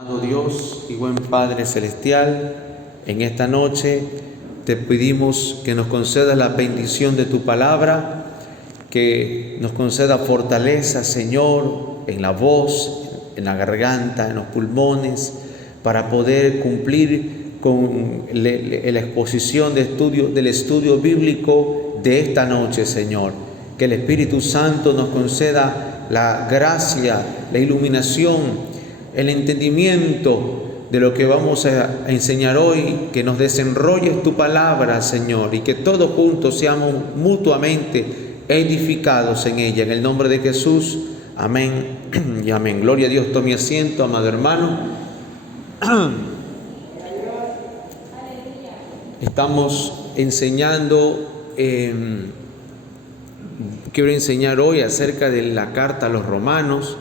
Amado Dios y buen Padre Celestial, en esta noche te pedimos que nos concedas la bendición de tu palabra, que nos conceda fortaleza, Señor, en la voz, en la garganta, en los pulmones, para poder cumplir con la exposición del estudio bíblico de esta noche, Señor. Que el Espíritu Santo nos conceda la gracia, la iluminación, el entendimiento de lo que vamos a enseñar hoy, que nos desenrolles tu palabra, Señor, y que todos juntos seamos mutuamente edificados en ella. En el nombre de Jesús, amén y amén. Gloria a Dios. Tome asiento, amado hermano. Estamos enseñando, quiero enseñar hoy acerca de la carta a los romanos.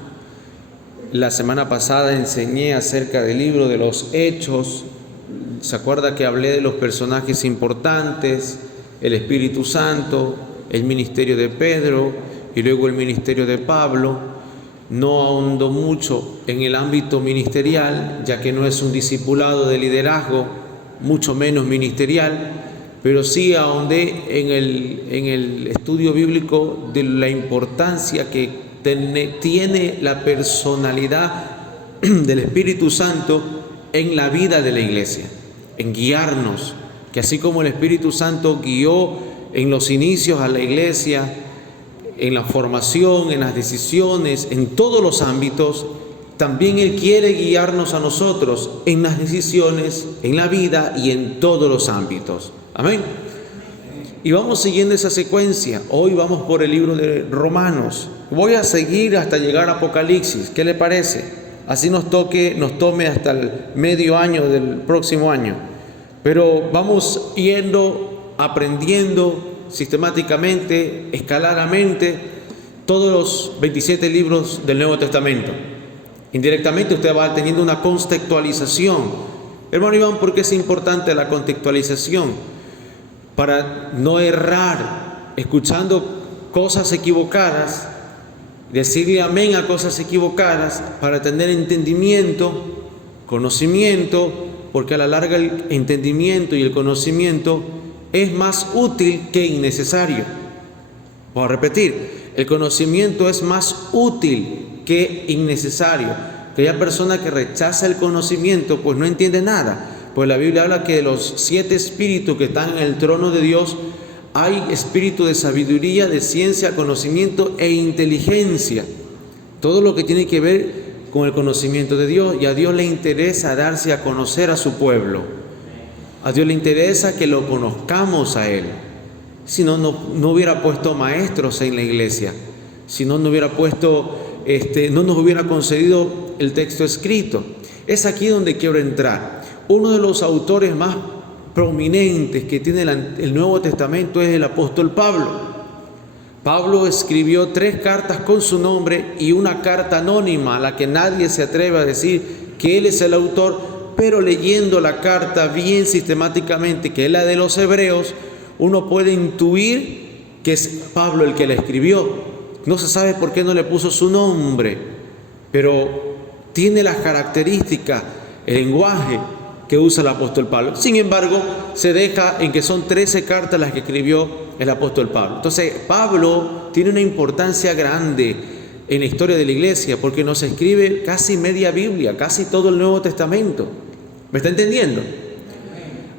La semana pasada enseñé acerca del libro de los Hechos. ¿Se acuerda que hablé de los personajes importantes? El Espíritu Santo, el ministerio de Pedro y luego el ministerio de Pablo. No ahondo mucho en el ámbito ministerial, ya que no es un discipulado de liderazgo, mucho menos ministerial, pero sí ahondé en el estudio bíblico de la importancia que tiene la personalidad del Espíritu Santo en la vida de la iglesia, en guiarnos, que así como el Espíritu Santo guió en los inicios a la iglesia, en la formación, en las decisiones, en todos los ámbitos, también Él quiere guiarnos a nosotros en las decisiones, en la vida y en todos los ámbitos. Amén. Y vamos siguiendo esa secuencia. Hoy vamos por el libro de Romanos. Voy a seguir hasta llegar a Apocalipsis. ¿Qué le parece? Así nos tome hasta el medio año del próximo año. Pero vamos yendo, aprendiendo sistemáticamente, escaladamente, todos los 27 libros del Nuevo Testamento. Indirectamente usted va teniendo una contextualización. Hermano Iván, ¿por qué es importante la contextualización? Para no errar escuchando cosas equivocadas, decirle amén a cosas equivocadas, para tener entendimiento, conocimiento, porque a la larga el entendimiento y el conocimiento es más útil que innecesario. Voy a repetir, el conocimiento es más útil que innecesario. Aquella persona que rechaza el conocimiento, pues no entiende nada. Pues la Biblia habla que de los 7 espíritus que están en el trono de Dios, hay espíritu de sabiduría, de ciencia, conocimiento e inteligencia. Todo lo que tiene que ver con el conocimiento de Dios. Y a Dios le interesa darse a conocer a su pueblo. A Dios le interesa que lo conozcamos a Él. Si no, no hubiera puesto maestros en la iglesia. Si no, no hubiera puesto, no nos hubiera concedido el texto escrito. Es aquí donde quiero entrar. Uno de los autores más prominentes que tiene el Nuevo Testamento es el apóstol Pablo. Pablo escribió 3 cartas con su nombre y una carta anónima a la que nadie se atreve a decir que él es el autor, pero leyendo la carta bien sistemáticamente, que es la de los Hebreos, uno puede intuir que es Pablo el que la escribió. No se sabe por qué no le puso su nombre, pero tiene las características, el lenguaje que usa el apóstol Pablo. Sin embargo, se deja en que son 13 cartas las que escribió el apóstol Pablo. Entonces, Pablo tiene una importancia grande en la historia de la iglesia, porque nos escribe casi media Biblia, casi todo el Nuevo Testamento. ¿Me está entendiendo?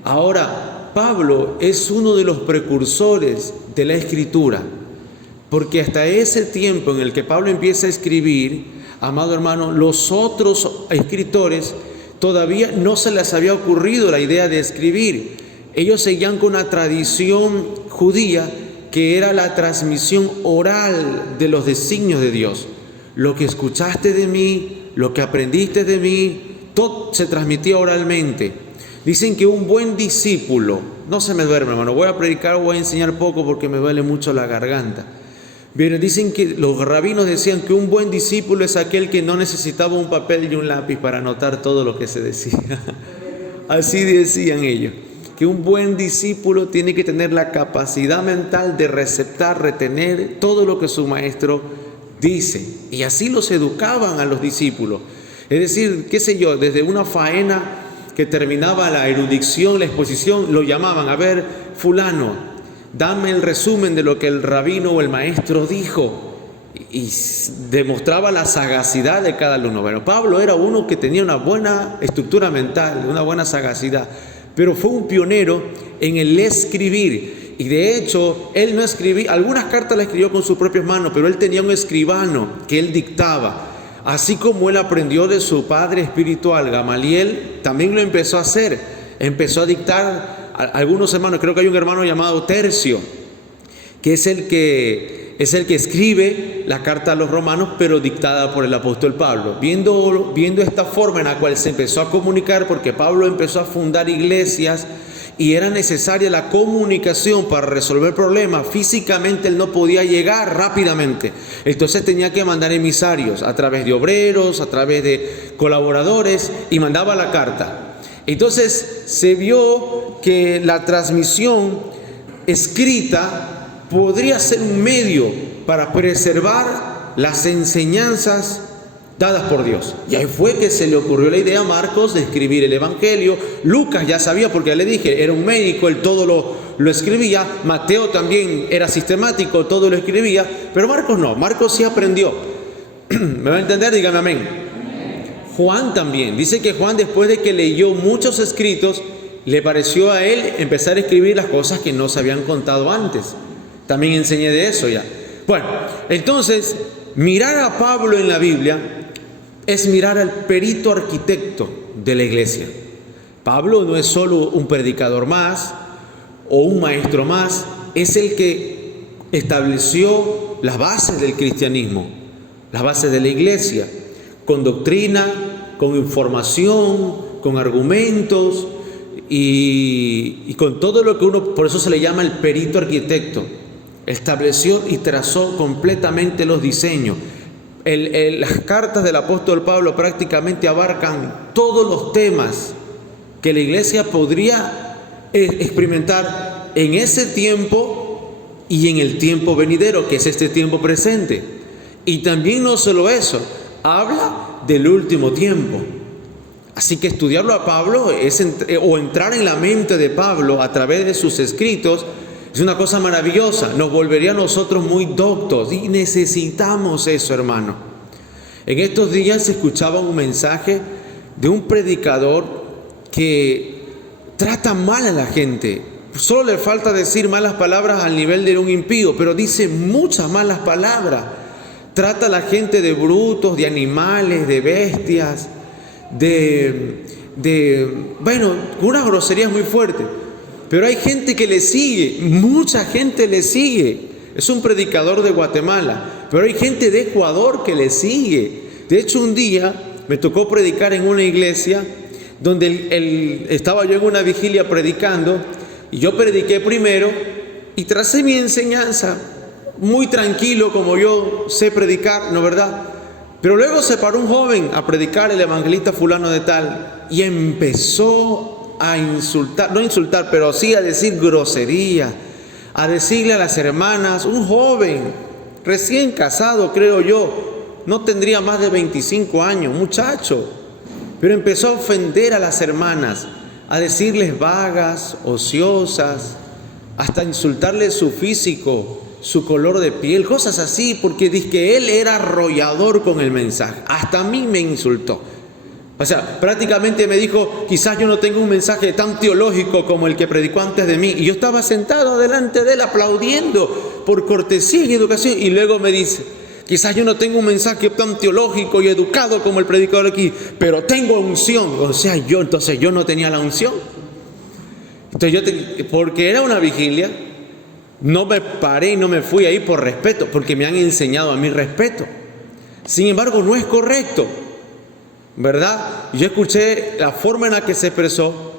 Ahora, Pablo es uno de los precursores de la escritura, porque hasta ese tiempo en el que Pablo empieza a escribir, amado hermano, los otros escritores todavía no se les había ocurrido la idea de escribir. Ellos seguían con una tradición judía que era la transmisión oral de los designios de Dios. Lo que escuchaste de mí, lo que aprendiste de mí, todo se transmitía oralmente. Dicen que un buen discípulo, no se me duerme, hermano, voy a predicar, voy a enseñar poco porque me duele mucho la garganta. Bien, dicen que los rabinos decían que un buen discípulo es aquel que no necesitaba un papel y un lápiz para anotar todo lo que se decía. Así decían ellos, que un buen discípulo tiene que tener la capacidad mental de receptar, retener todo lo que su maestro dice. Y así los educaban a los discípulos. Es decir, qué sé yo, desde una faena que terminaba la erudición, la exposición, lo llamaban: a ver, fulano, dame el resumen de lo que el rabino o el maestro dijo. Y demostraba la sagacidad de cada alumno. Bueno, Pablo era uno que tenía una buena estructura mental, una buena sagacidad, pero fue un pionero en el escribir. Y de hecho, él no escribía, algunas cartas las escribió con sus propias manos, pero él tenía un escribano que él dictaba. Así como él aprendió de su padre espiritual, Gamaliel, también lo empezó a hacer. Empezó a dictar a algunos hermanos. Creo que hay un hermano llamado Tercio, que es el que escribe la carta a los romanos, pero dictada por el apóstol Pablo. Viendo esta forma en la cual se empezó a comunicar, porque Pablo empezó a fundar iglesias y era necesaria la comunicación para resolver problemas. Físicamente él no podía llegar rápidamente. Entonces tenía que mandar emisarios a través de obreros, a través de colaboradores, y mandaba la carta. Entonces se vio que la transmisión escrita podría ser un medio para preservar las enseñanzas dadas por Dios. Y ahí fue que se le ocurrió la idea a Marcos de escribir el Evangelio. Lucas ya sabía, porque ya le dije, era un médico, él todo lo escribía. Mateo también era sistemático, todo lo escribía. Pero Marcos no, Marcos sí aprendió. ¿Me va a entender? Dígame amén. Juan también. Dice que Juan, después de que leyó muchos escritos, le pareció a él empezar a escribir las cosas que no se habían contado antes. También enseñé de eso ya. Bueno, entonces, mirar a Pablo en la Biblia es mirar al perito arquitecto de la iglesia. Pablo no es solo un predicador más o un maestro más, es el que estableció las bases del cristianismo, las bases de la iglesia, con doctrina, con información, con argumentos y con todo lo que uno, por eso se le llama el perito arquitecto. Estableció y trazó completamente los diseños. Las cartas del apóstol Pablo prácticamente abarcan todos los temas que la iglesia podría experimentar en ese tiempo y en el tiempo venidero, que es este tiempo presente. Y también no solo eso, habla del último tiempo. Así que estudiarlo a Pablo o entrar en la mente de Pablo a través de sus escritos es una cosa maravillosa. Nos volvería a nosotros muy doctos y necesitamos eso, hermano. En estos días escuchaba un mensaje de un predicador que trata mal a la gente. Solo le falta decir malas palabras al nivel de un impío, pero dice muchas malas palabras. Trata a la gente de brutos, de animales, de bestias, bueno, unas groserías muy fuertes. Pero hay gente que le sigue, mucha gente le sigue. Es un predicador de Guatemala, pero hay gente de Ecuador que le sigue. De hecho, un día me tocó predicar en una iglesia donde estaba yo en una vigilia predicando, y yo prediqué primero y tracé mi enseñanza muy tranquilo, como yo sé predicar, ¿no verdad? Pero luego se paró un joven a predicar, el evangelista fulano de tal, y empezó a insultar, no insultar, pero sí a decir grosería, a decirle a las hermanas, un joven recién casado, creo yo, no tendría más de 25 años, muchacho, pero empezó a ofender a las hermanas, a decirles vagas, ociosas, hasta insultarles su físico, su color de piel, cosas así, porque dice que él era arrollador con el mensaje. Hasta a mí me insultó. O sea, prácticamente me dijo, quizás yo no tengo un mensaje tan teológico como el que predicó antes de mí. Y yo estaba sentado delante de él aplaudiendo por cortesía y educación. Y luego me dice, quizás yo no tengo un mensaje tan teológico y educado como el predicador aquí, pero tengo unción. O sea, entonces yo no tenía la unción. Entonces porque era una vigilia, no me paré y no me fui ahí por respeto, porque me han enseñado a mí respeto. Sin embargo, no es correcto, ¿verdad? Yo escuché la forma en la que se expresó,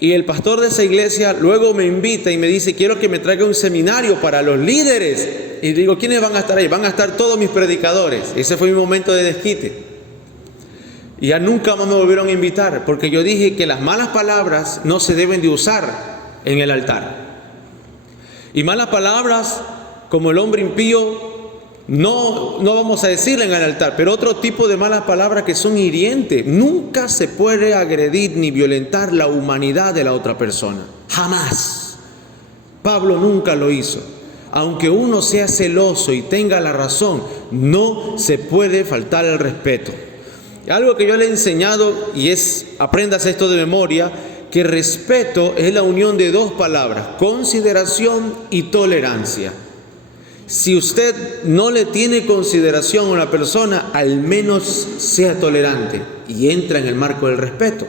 y el pastor de esa iglesia luego me invita y me dice, quiero que me traiga un seminario para los líderes. Y digo, ¿quiénes van a estar ahí? Van a estar todos mis predicadores. Ese fue mi momento de desquite. Y ya nunca más me volvieron a invitar, porque yo dije que las malas palabras no se deben de usar en el altar. Y malas palabras, como el hombre impío No vamos a decirle en el altar, pero otro tipo de malas palabras que son hirientes. Nunca se puede agredir ni violentar la humanidad de la otra persona. Jamás. Pablo nunca lo hizo. Aunque uno sea celoso y tenga la razón, no se puede faltar el respeto. Algo que yo le he enseñado, y apréndase esto de memoria, que respeto es la unión de dos palabras: consideración y tolerancia. Si usted no le tiene consideración a una persona, al menos sea tolerante y entra en el marco del respeto.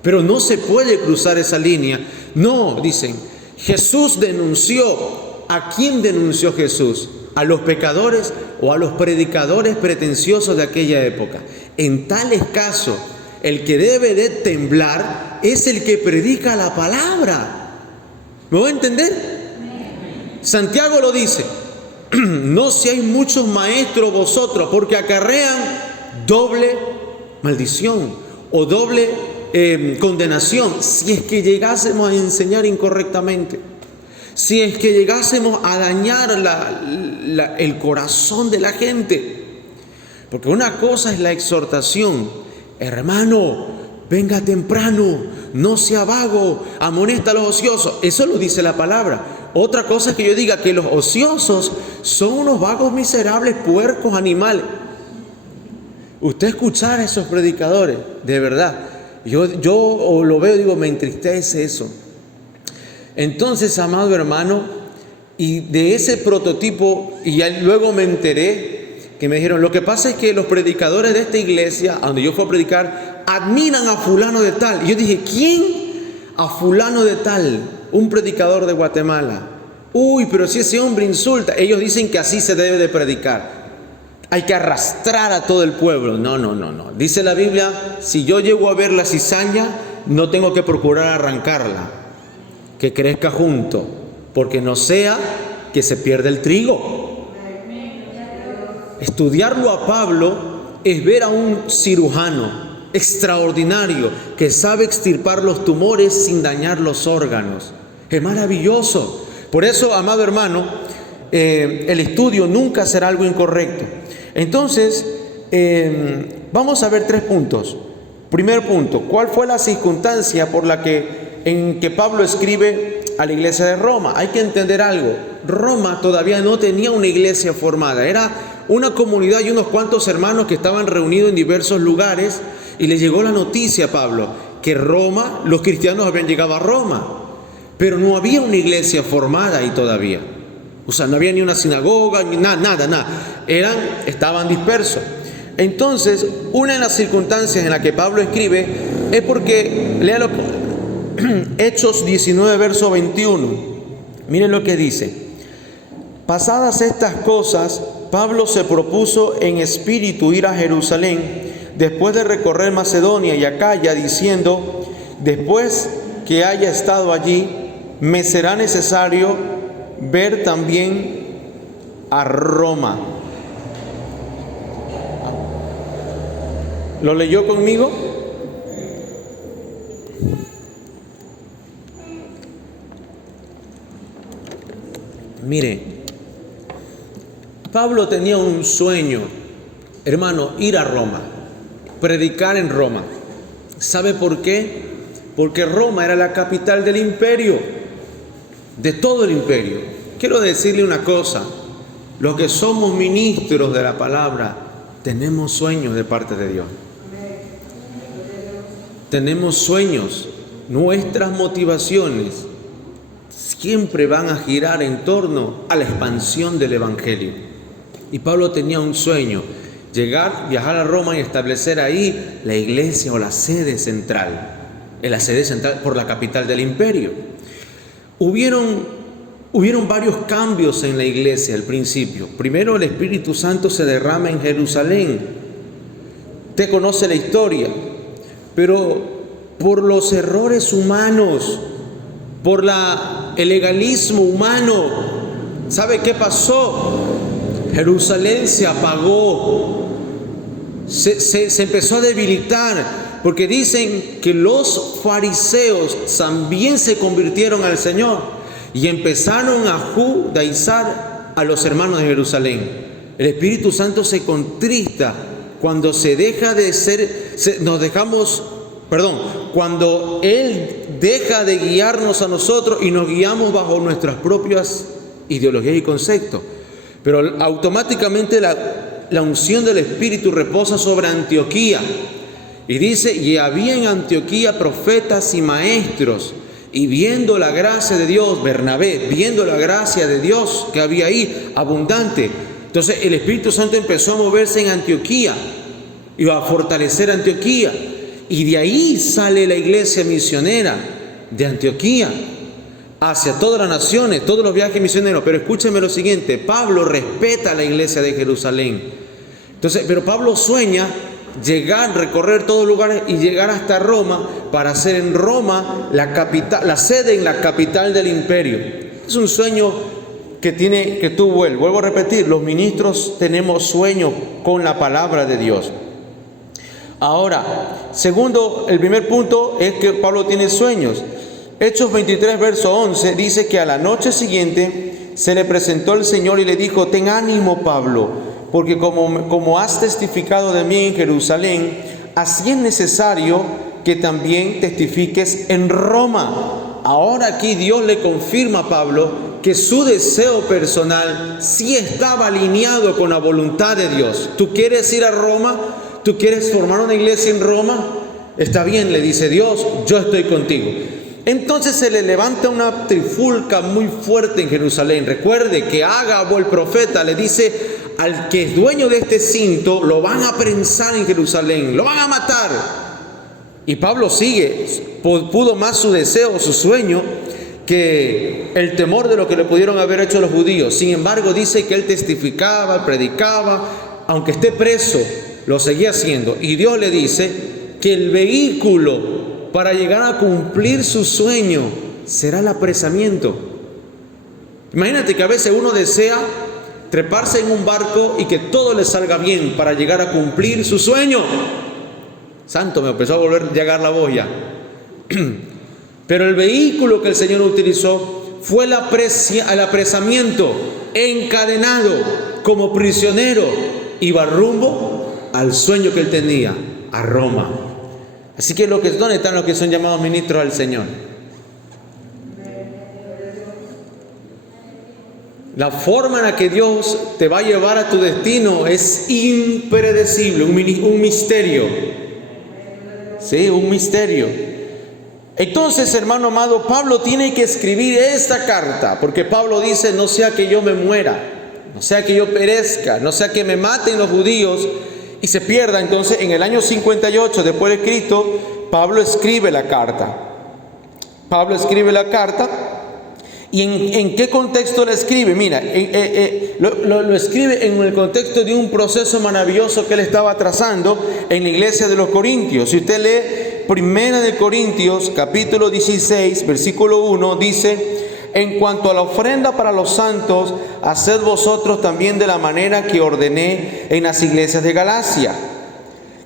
Pero no se puede cruzar esa línea. No, dicen, Jesús denunció. ¿A quién denunció Jesús? ¿A los pecadores o a los predicadores pretenciosos de aquella época? En tales casos, el que debe de temblar es el que predica la palabra. ¿Me voy a entender? Santiago lo dice: no seáis muchos maestros vosotros, porque acarrean doble maldición o doble condenación si es que llegásemos a enseñar incorrectamente, si es que llegásemos a dañar el corazón de la gente. Porque una cosa es la exhortación: hermano, venga temprano, no sea vago, amonesta a los ociosos. Eso lo dice la palabra. Otra cosa es que yo diga que los ociosos son unos vagos miserables, puercos, animales. Usted escuchar a esos predicadores, de verdad, yo lo veo y digo, me entristece eso. Entonces, amado hermano, y de ese prototipo, y ya luego me enteré que me dijeron, lo que pasa es que los predicadores de esta iglesia, a donde yo fui a predicar, admiran a fulano de tal. Y yo dije, ¿quién? A fulano de tal, un predicador de Guatemala. Uy, pero si ese hombre insulta. Ellos dicen que así se debe de predicar. Hay que arrastrar a todo el pueblo. No. Dice la Biblia, si yo llego a ver la cizaña, no tengo que procurar arrancarla, que crezca junto, porque no sea que se pierda el trigo. Estudiarlo a Pablo es ver a un cirujano extraordinario que sabe extirpar los tumores sin dañar los órganos. Es maravilloso. Por eso, amado hermano, el estudio nunca será algo incorrecto. Entonces, vamos a ver 3 puntos. Primer punto, ¿cuál fue la circunstancia en que Pablo escribe a la iglesia de Roma? Hay que entender algo. Roma todavía no tenía una iglesia formada. Era una comunidad y unos cuantos hermanos que estaban reunidos en diversos lugares, y le llegó la noticia a Pablo que Roma, los cristianos habían llegado a Roma, pero no había una iglesia formada ahí todavía. O sea, no había ni una sinagoga, ni nada. Estaban dispersos. Entonces, una de las circunstancias en las que Pablo escribe es porque, léalo, Hechos 19, verso 21. Miren lo que dice. Pasadas estas cosas, Pablo se propuso en espíritu ir a Jerusalén, después de recorrer Macedonia y Acaya, diciendo, después que haya estado allí, me será necesario ver también a Roma. ¿Lo leyó conmigo? Mire, Pablo tenía un sueño, hermano, ir a Roma, predicar en Roma. ¿Sabe por qué? Porque Roma era la capital del imperio, de todo el imperio. Quiero decirle una cosa: los que somos ministros de la palabra tenemos sueños de parte de Dios. Tenemos sueños. Nuestras motivaciones siempre van a girar en torno a la expansión del evangelio. Y Pablo tenía un sueño: viajar a Roma y establecer ahí la iglesia o la sede central. La sede central por la capital del imperio. Hubieron varios cambios en la iglesia al principio. Primero, el Espíritu Santo se derrama en Jerusalén. Usted conoce la historia. Pero por los errores humanos, por el legalismo humano, ¿sabe qué pasó? Jerusalén se apagó, se empezó a debilitar, porque dicen que los fariseos también se convirtieron al Señor y empezaron a judaizar a los hermanos de Jerusalén. El Espíritu Santo se contrista cuando cuando Él deja de guiarnos a nosotros y nos guiamos bajo nuestras propias ideologías y conceptos. Pero automáticamente la unción del Espíritu reposa sobre Antioquía. Y dice, y había en Antioquía profetas y maestros. Y viendo la gracia de Dios, Bernabé, viendo la gracia de Dios que había ahí, abundante. Entonces el Espíritu Santo empezó a moverse en Antioquía. Iba a fortalecer Antioquía. Y de ahí sale la iglesia misionera de Antioquía hacia todas las naciones, todos los viajes misioneros. Pero escúcheme lo siguiente, Pablo respeta a la iglesia de Jerusalén. Entonces, pero Pablo sueña llegar, recorrer todos los lugares y llegar hasta Roma para hacer en Roma la sede en la capital del imperio. Es un sueño que tuvo él. Vuelvo a repetir, los ministros tenemos sueños con la palabra de Dios. Ahora, segundo, el primer punto es que Pablo tiene sueños. Hechos 23, verso 11, dice que a la noche siguiente se le presentó el Señor y le dijo: ten ánimo, Pablo, porque como has testificado de mí en Jerusalén, así es necesario que también testifiques en Roma. Ahora aquí Dios le confirma a Pablo que su deseo personal sí estaba alineado con la voluntad de Dios. ¿Tú quieres ir a Roma? ¿Tú quieres formar una iglesia en Roma? Está bien, le dice Dios, yo estoy contigo. Entonces se le levanta una trifulca muy fuerte en Jerusalén. Recuerde que Ágabo, el profeta, le dice al que es dueño de este cinto, lo van a prensar en Jerusalén, lo van a matar. Y Pablo sigue, pudo más su deseo, su sueño, que el temor de lo que le pudieron haber hecho los judíos. Sin embargo, dice que él testificaba, predicaba, aunque esté preso, lo seguía haciendo. Y Dios le dice que el vehículo para llegar a cumplir su sueño será el apresamiento. Imagínate que a veces uno desea treparse en un barco y que todo le salga bien para llegar a cumplir su sueño. Santo, me empezó a volver a llegar la voz ya. Pero el vehículo que el Señor utilizó fue el apresamiento, encadenado como prisionero, iba rumbo al sueño que él tenía, a Roma. Así que ¿dónde están los que son llamados ministros al Señor? La forma en la que Dios te va a llevar a tu destino es impredecible, un misterio. Sí, un misterio. Entonces, hermano amado, Pablo tiene que escribir esta carta, porque Pablo dice: no sea que yo me muera, no sea que yo perezca, no sea que me maten los judíos y se pierda. Entonces, en el año 58 después de Cristo, Pablo escribe la carta. Pablo escribe la carta. ¿Y en qué contexto la escribe? Mira, lo escribe en el contexto de un proceso maravilloso que él estaba trazando en la iglesia de los Corintios. Si usted lee Primera de Corintios, capítulo 16, versículo 1, dice: en cuanto a la ofrenda para los santos, haced vosotros también de la manera que ordené en las iglesias de Galacia.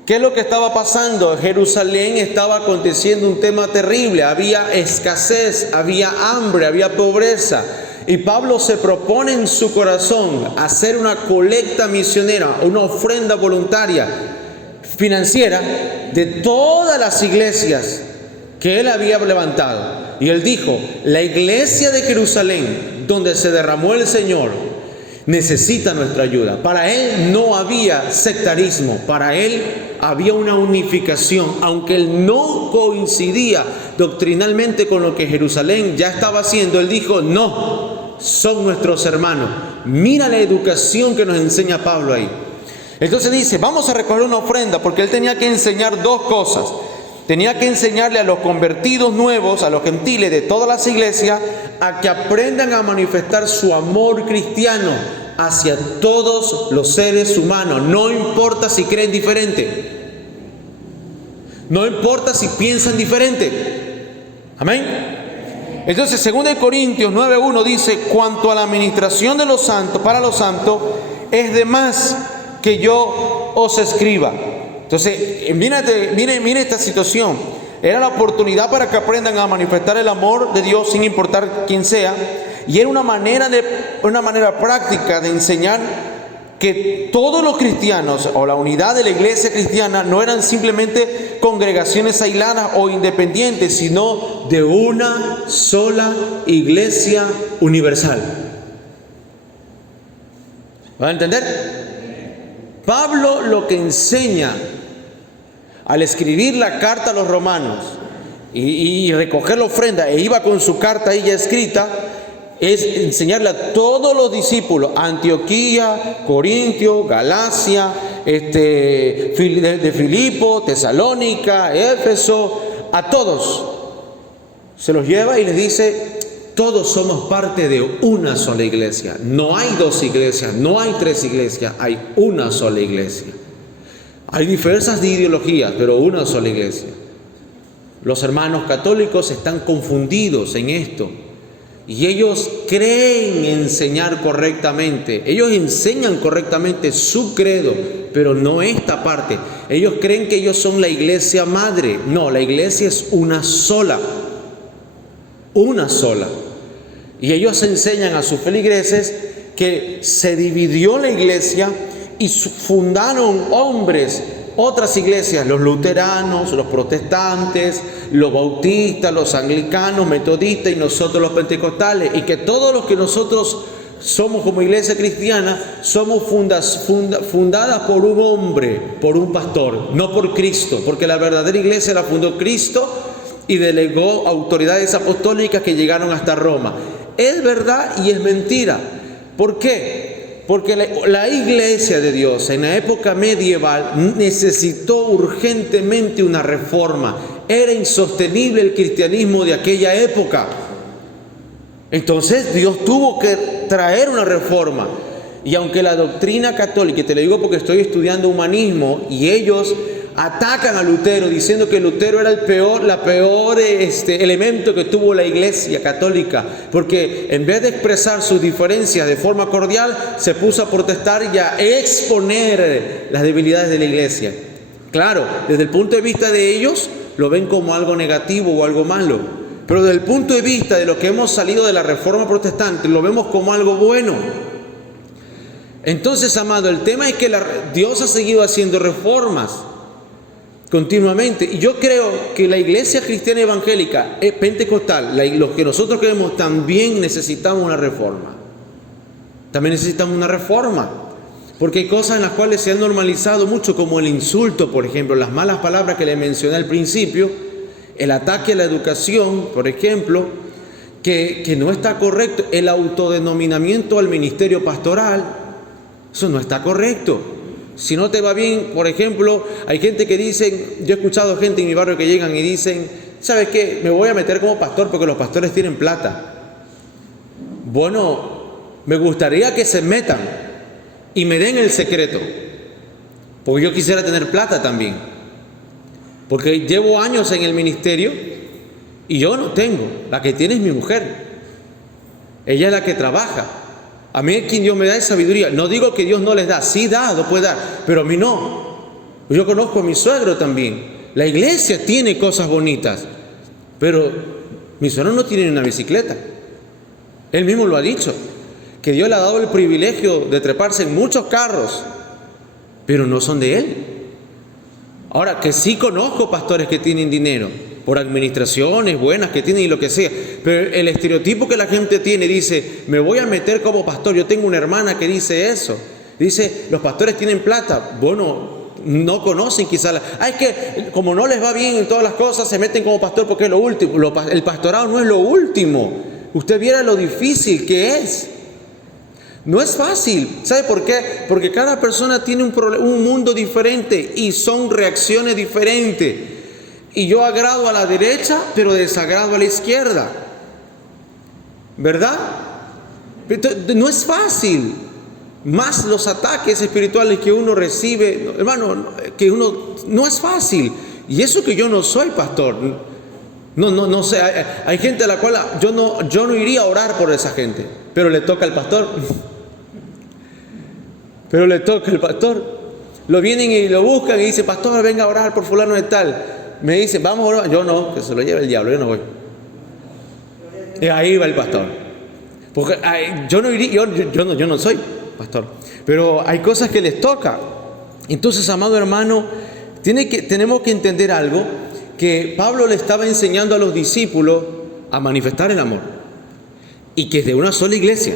¿Qué es lo que estaba pasando? En Jerusalén estaba aconteciendo un tema terrible. Había escasez, había hambre, había pobreza. Y Pablo se propone en su corazón hacer una colecta misionera, una ofrenda voluntaria, financiera, de todas las iglesias que él había levantado. Y él dijo: la iglesia de Jerusalén, donde se derramó el Señor, necesita nuestra ayuda. Para él no había sectarismo, para él había una unificación. Aunque él no coincidía doctrinalmente con lo que Jerusalén ya estaba haciendo, él dijo: no, son nuestros hermanos. Mira la educación que nos enseña Pablo ahí. Entonces dice: vamos a recoger una ofrenda, porque él tenía que enseñar dos cosas. Tenía que enseñarle a los convertidos nuevos, a los gentiles de todas las iglesias, a que aprendan a manifestar su amor cristiano hacia todos los seres humanos. No importa si creen diferente. No importa si piensan diferente. Amén. Entonces, 2 Corintios 9:1 dice: cuanto a la administración de los santos, para los santos, es de más que yo os escriba. Entonces, mire esta situación. Era la oportunidad para que aprendan a manifestar el amor de Dios sin importar quién sea. Y era una manera práctica de enseñar que todos los cristianos o la unidad de la iglesia cristiana no eran simplemente congregaciones aisladas o independientes, sino de una sola iglesia universal. ¿Van a entender? Pablo lo que enseña al escribir la carta a los romanos y recoger la ofrenda, e iba con su carta ahí ya escrita, es enseñarle a todos los discípulos, Antioquía, Corintio, Galacia, de Filipo, Tesalónica, Éfeso, a todos. Se los lleva y les dice, todos somos parte de una sola iglesia. No hay dos iglesias, no hay tres iglesias, hay una sola iglesia. Hay diversas ideologías, pero una sola iglesia. Los hermanos católicos están confundidos en esto. Y ellos creen enseñar correctamente. Ellos enseñan correctamente su credo, pero no esta parte. Ellos creen que ellos son la iglesia madre. No, la iglesia es una sola. Una sola. Y ellos enseñan a sus feligreses que se dividió la iglesia y fundaron hombres otras iglesias, los luteranos, los protestantes, los bautistas, los anglicanos, metodistas y nosotros los pentecostales, y que todos los que nosotros somos como iglesia cristiana somos fundadas por un hombre, por un pastor, no por Cristo, porque la verdadera iglesia la fundó Cristo y delegó autoridades apostólicas que llegaron hasta Roma. Es verdad y es mentira. ¿Por qué? Porque la iglesia de Dios en la época medieval necesitó urgentemente una reforma. Era insostenible el cristianismo de aquella época. Entonces Dios tuvo que traer una reforma. Y aunque la doctrina católica, y te lo digo porque estoy estudiando humanismo, y ellos atacan a Lutero diciendo que Lutero era el peor elemento que tuvo la iglesia católica, porque en vez de expresar sus diferencias de forma cordial, se puso a protestar y a exponer las debilidades de la iglesia. Claro, desde el punto de vista de ellos lo ven como algo negativo o algo malo, pero desde el punto de vista de los que hemos salido de la reforma protestante lo vemos como algo bueno. Entonces, amado, el tema es que Dios ha seguido haciendo reformas continuamente, y yo creo que la iglesia cristiana evangélica pentecostal, los que nosotros creemos, también necesitamos una reforma. También necesitamos una reforma, porque hay cosas en las cuales se han normalizado mucho, como el insulto, por ejemplo, las malas palabras que le mencioné al principio, el ataque a la educación, por ejemplo, que no está correcto, el autodenominamiento al ministerio pastoral, eso no está correcto. Si no te va bien, por ejemplo, hay gente que dicen, yo he escuchado gente en mi barrio que llegan y dicen, ¿sabes qué? Me voy a meter como pastor porque los pastores tienen plata. Bueno, me gustaría que se metan y me den el secreto, porque yo quisiera tener plata también, porque llevo años en el ministerio y yo no tengo. La que tiene es mi mujer, ella es la que trabaja. A mí es quien Dios me da esa sabiduría. No digo que Dios no les da, sí da, lo puede dar, pero a mí no. Yo conozco a mi suegro también. La iglesia tiene cosas bonitas, pero mi suegro no tiene una bicicleta. Él mismo lo ha dicho, que Dios le ha dado el privilegio de treparse en muchos carros, pero no son de él. Ahora, que sí conozco pastores que tienen dinero, por administraciones buenas que tienen y lo que sea, pero el estereotipo que la gente tiene, dice, me voy a meter como pastor. Yo tengo una hermana que dice eso, dice, los pastores tienen plata. Bueno, no conocen quizás, es que como no les va bien en todas las cosas, se meten como pastor porque es lo último. El pastorado no es lo último. Usted viera lo difícil que es. No es fácil. ¿Sabe por qué? Porque cada persona tiene un mundo diferente y son reacciones diferentes. Y yo agrado a la derecha, pero desagrado a la izquierda. ¿Verdad? No es fácil. Más los ataques espirituales que uno recibe, hermano, que uno no es fácil. Y eso que yo no soy pastor. No sé. Hay gente a la cual yo no iría a orar por esa gente, pero le toca al pastor. Pero le toca al pastor. Lo vienen y lo buscan y dicen, pastor, venga a orar por fulano de tal. Me dice, vamos a orar. Yo no, que se lo lleve el diablo, yo no voy. Y ahí va el pastor. Porque yo no iría, yo no soy. pastor. Pero hay cosas que les toca. Entonces, amado hermano, tenemos que entender algo, que Pablo le estaba enseñando a los discípulos a manifestar el amor. Y que es de una sola iglesia.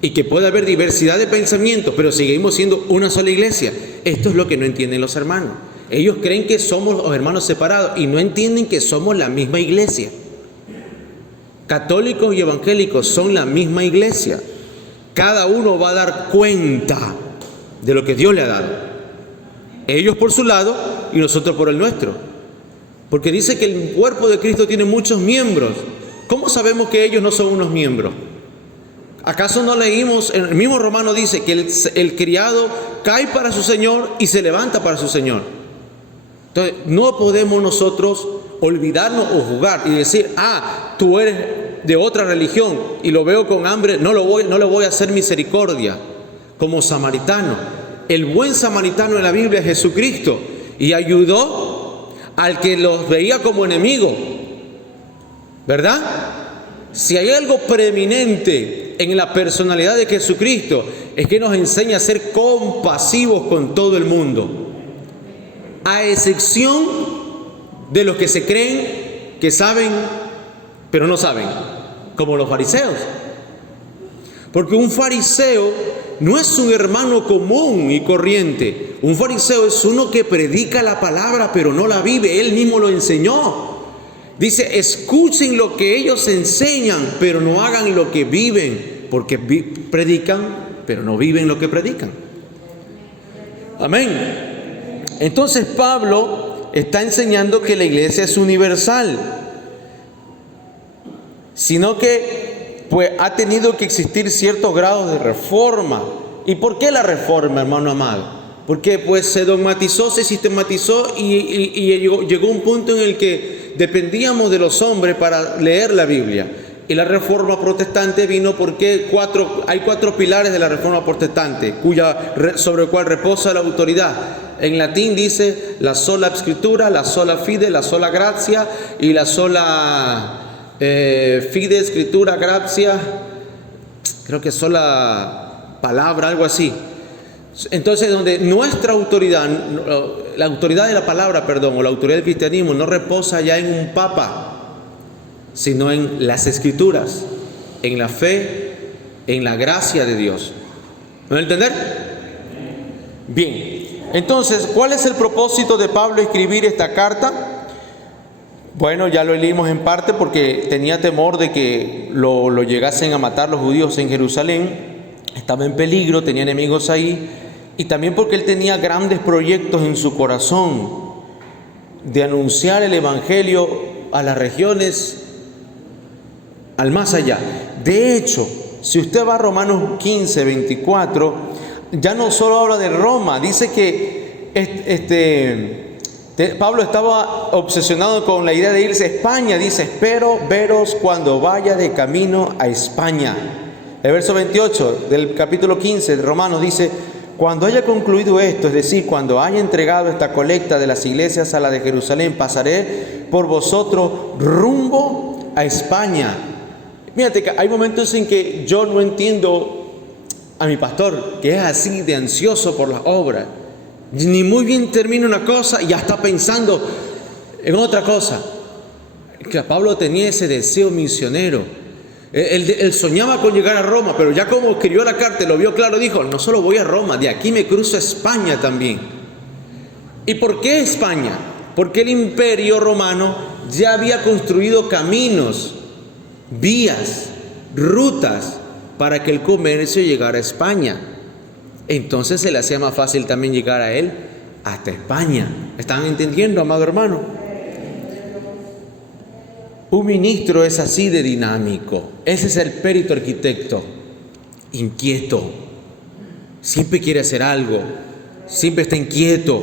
Y que puede haber diversidad de pensamientos, pero seguimos siendo una sola iglesia. Esto es lo que no entienden los hermanos. Ellos creen que somos los hermanos separados y no entienden que somos la misma iglesia. Católicos y evangélicos son la misma iglesia. Cada uno va a dar cuenta de lo que Dios le ha dado. Ellos por su lado y nosotros por el nuestro. Porque dice que el cuerpo de Cristo tiene muchos miembros. ¿Cómo sabemos que ellos no son unos miembros? ¿Acaso no leímos? El mismo Romano dice que el criado cae para su Señor y se levanta para su Señor. Entonces, no podemos nosotros olvidarnos o jugar y decir, tú eres de otra religión y lo veo con hambre, no le voy a hacer misericordia. Como samaritano. El buen samaritano en la Biblia es Jesucristo y ayudó al que los veía como enemigo. ¿Verdad? Si hay algo preeminente en la personalidad de Jesucristo, es que nos enseña a ser compasivos con todo el mundo, a excepción de los que se creen que saben, pero no saben, como los fariseos. Porque un fariseo no es un hermano común y corriente. Un fariseo es uno que predica la palabra, pero no la vive. Él mismo lo enseñó. Dice, escuchen lo que ellos enseñan, pero no hagan lo que viven, porque predican, pero no viven lo que predican. Amén. Entonces Pablo está enseñando que la iglesia es universal, sino que pues ha tenido que existir ciertos grados de reforma. ¿Y por qué la reforma, hermano amado? Porque pues se dogmatizó, se sistematizó y llegó un punto en el que dependíamos de los hombres para leer la Biblia. Y la reforma protestante vino porque hay cuatro pilares de la reforma protestante, sobre el cual reposa la autoridad. En latín dice la sola escritura, la sola fide, la sola gracia y la sola fide, escritura, gracia, creo que sola palabra, algo así. Entonces, donde nuestra autoridad, la autoridad de la palabra, o la autoridad del cristianismo no reposa ya en un papa, sino en las escrituras, en la fe, en la gracia de Dios. ¿Me van a entender? Bien, entonces, ¿cuál es el propósito de Pablo escribir esta carta? Bueno, ya lo leímos en parte porque tenía temor de que lo llegasen a matar los judíos en Jerusalén. Estaba en peligro, tenía enemigos ahí. Y también porque él tenía grandes proyectos en su corazón de anunciar el evangelio a las regiones, al más allá. De hecho, si usted va a Romanos 15, 24, ya no solo habla de Roma, dice que Pablo estaba obsesionado con la idea de irse a España. Dice, espero veros cuando vaya de camino a España. El verso 28 del capítulo 15 de Romanos dice, cuando haya concluido esto, es decir, cuando haya entregado esta colecta de las iglesias a la de Jerusalén, pasaré por vosotros rumbo a España. Fíjate que hay momentos en que yo no entiendo a mi pastor, que es así de ansioso por las obras. Ni muy bien termina una cosa y ya está pensando en otra cosa. Que Pablo tenía ese deseo misionero. Él soñaba con llegar a Roma, pero ya como escribió la carta, lo vio claro, dijo, no solo voy a Roma, de aquí me cruzo a España también. ¿Y por qué España? Porque el imperio romano ya había construido caminos, vías, rutas para que el comercio llegara a España. Entonces se le hacía más fácil también llegar a él hasta España. ¿Están entendiendo, amado hermano? Un ministro es así de dinámico. Ese es el perito arquitecto, inquieto. Siempre quiere hacer algo, siempre está inquieto.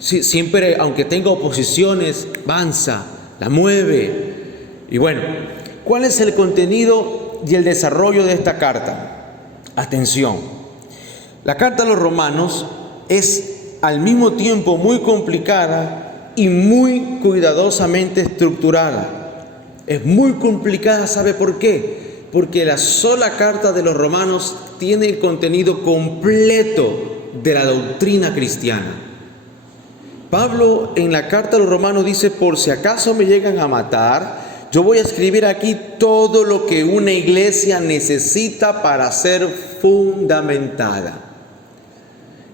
Siempre, aunque tenga oposiciones, avanza, la mueve. Y bueno, ¿cuál es el contenido y el desarrollo de esta carta? Atención, la carta a los romanos es al mismo tiempo muy complicada y muy cuidadosamente estructurada. Es muy complicada, ¿sabe por qué? Porque la sola carta de los romanos tiene el contenido completo de la doctrina cristiana. Pablo en la carta a los Romanos dice: por si acaso me llegan a matar, yo voy a escribir aquí todo lo que una iglesia necesita para ser fundamentada.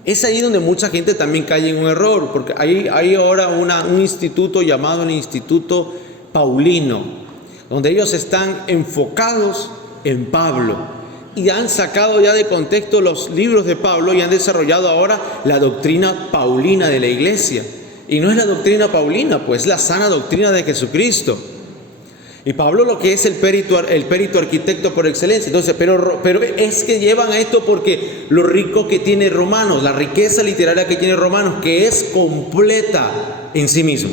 Es ahí donde mucha gente también cae en un error, porque hay ahora un instituto llamado el Instituto Paulino, donde ellos están enfocados en Pablo y han sacado ya de contexto los libros de Pablo y han desarrollado ahora la doctrina paulina de la iglesia. Y no es la doctrina paulina, pues la sana doctrina de Jesucristo. Y Pablo lo que es el perito arquitecto por excelencia. Entonces, pero es que llevan a esto porque lo rico que tiene Romanos, la riqueza literaria que tiene Romanos, que es completa en sí mismo.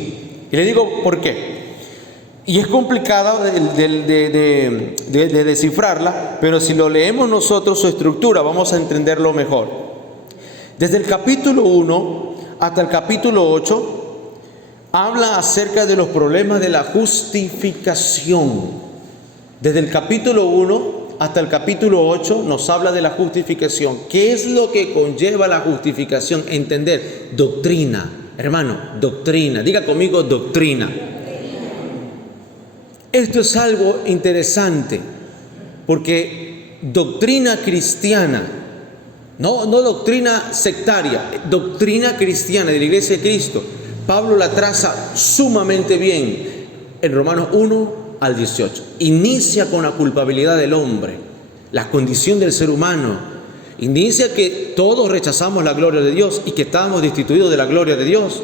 Y le digo por qué. Y es complicado de descifrarla, pero si lo leemos nosotros, su estructura, vamos a entenderlo mejor. Desde el capítulo 1 hasta el capítulo 8, habla acerca de los problemas de la justificación. Desde el capítulo 1 hasta el capítulo 8 nos habla de la justificación. ¿Qué es lo que conlleva la justificación? Entender, doctrina, hermano, doctrina. Diga conmigo, doctrina. Esto es algo interesante, porque doctrina cristiana, no doctrina sectaria, doctrina cristiana de la Iglesia de Cristo, Pablo la traza sumamente bien en Romanos 1 al 18. Inicia con la culpabilidad del hombre, la condición del ser humano. Inicia que todos rechazamos la gloria de Dios y que estamos destituidos de la gloria de Dios.